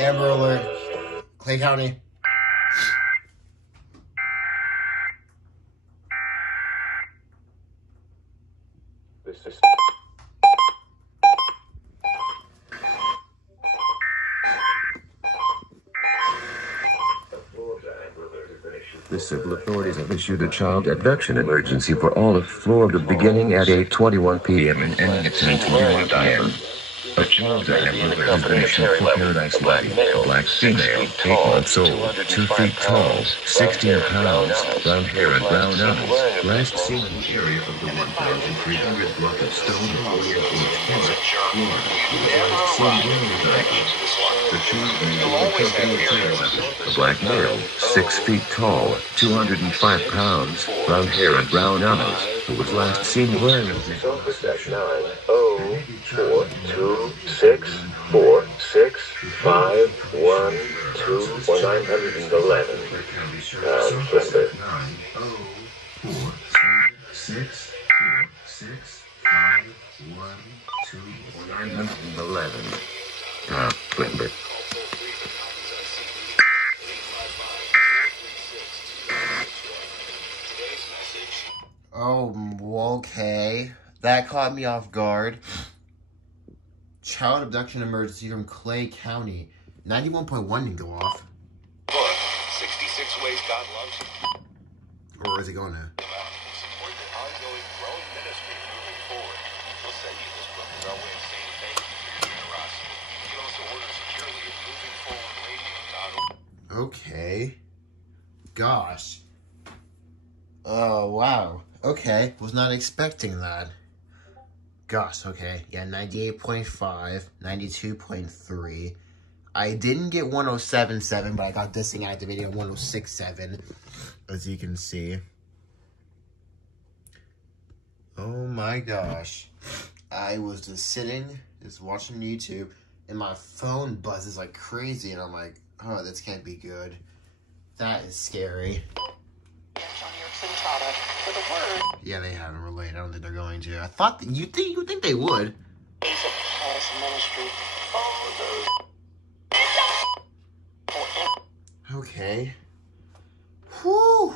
Amber alert. Clay County. The civil authorities have issued a child abduction emergency for all of Florida beginning at 8:21 p.m. and ending at 10:21 p.m. A child abduction has been issued for Paradise Lady, a black female, 8 months old, 2 feet tall, 16 pounds, brown hair and brown eyes, last seen in the area of the 1,300 block of Stone Hollow in East Florida. Last seen wearing diapers. The child a black male, 6 feet tall, 205 pounds, brown hair and brown eyes, who was last seen wearing a 911. Limber. Oh, okay. That caught me off guard. Child abduction emergency from Clay County. 91.1 didn't go off. 66 ways God loves you. Or where is it going now? Support the ongoing growing ministry moving forward. We'll send you this book as our way of saying thank you for your generosity. You can also order securely at movingforwardradio.org. Okay. Gosh. Oh, wow. Okay. Was not expecting that. Gosh, okay. Yeah, 98.5, 92.3. I didn't get 107.7, but I got this thing activated on 106.7, as you can see. Oh my gosh. I was just sitting, just watching YouTube, and my phone buzzes like crazy, and I'm like, oh, this can't be good. That is scary. Yeah, they haven't relayed. I don't think they're going to. I thought you think they would. Okay. Whew.